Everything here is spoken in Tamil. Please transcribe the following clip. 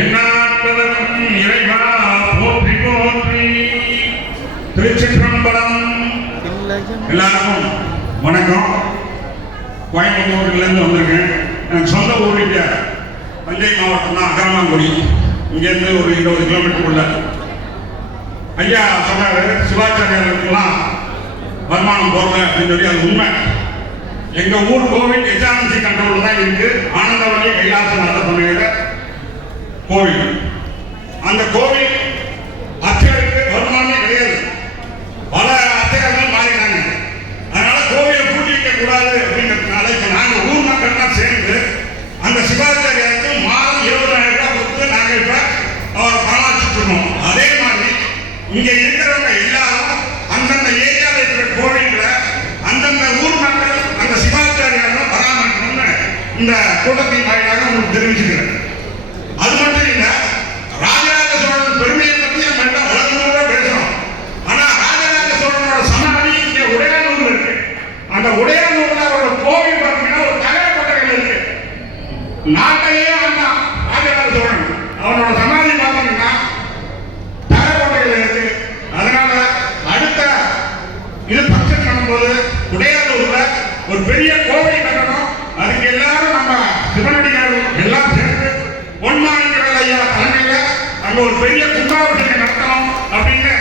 எண்ணாட்டவர்க்கும் இறைவா போற்றி போற்றி. திருச்சிற்றம்பலம். எல்லாருக்கும் வணக்கம். கோயம்புத்தூர்லேருந்து வந்திருக்கேன். எனக்கு சொந்த ஊர் இங்கே தஞ்சை மாவட்டம் தான் அகரமாங்குடி. இங்கேருந்து ஒரு இருபது கிலோமீட்டர் உள்ள ஐயா சொன்னாரு சிவாச்சாரியாருக்கெல்லாம் வருமானம் போடல அப்படின்னு சொல்லி அது உண்மை. எங்கள் ஊர் கோவில் எச்ஆர்என்சி கண்ட்ரோல் தான் இருக்குது ஆனந்தவழி கைலாசம் கோவில். அந்த கோவில் அர்ச்சகருக்கு வருமானமே கிடையாது. பல அர்ச்சகர்கள் மாறினாங்க அதனால கோவிலை பூட்டி வைக்க கூடாது அப்படிங்கிறதுனால இப்ப நாங்க ஊர் மக்கள்லாம் சேர்ந்து அந்த சிவாச்சாரியாருக்கு மாதம் இருபதாயிரம் ரூபாய் கொடுத்து நாங்க இப்ப அவரை பராமரிச்சுட்டு இருக்கோம். அதே மாதிரி இங்க இருக்கிறவங்க எல்லாரும் அந்தந்த ஏரியாவில் இருக்கிற கோவில்ல அந்தந்த ஊர் மக்கள் அந்த சிவாச்சாரியாரும் பராமரிக்கணும்னு இந்த கூட்டத்தின் வாயிலாக உங்களுக்கு தெரிவிச்சுக்கிறேன் அது மட்டும் இல்ல ராஜராஜ சோழன் பெருமையை பத்தி நம்ம எல்லாம் உலகங்களோட பேசுறோம் ஆனா ராஜராஜ சோழனோட சமாதி இங்க உடையானூர்ல இருக்கு அந்த உடையானூர்ல அவரோட கோவில் பார்த்தீங்கன்னா ஒரு தகர கொட்டைகள் இருக்கு நாட்டையே ஆண்டான் ராஜராஜ சோழன் அவனோட சமாதி பார்த்தீங்கன்னா தகர இருக்கு. அதனால அடுத்த இது பட்ஜெட் பண்ணும்போது உடையானூர்ல ஒரு பெரிய கோவை கட்டணும். அதுக்கு எல்லாரும் நம்ம சிவனடியார் எல்லாம் சேர்ந்து பொன்மாணிக்க ஐயா தலைமையில் அங்க ஒரு பெரிய கும்பாபிஷேகம் நடத்தணும் அப்படின்னு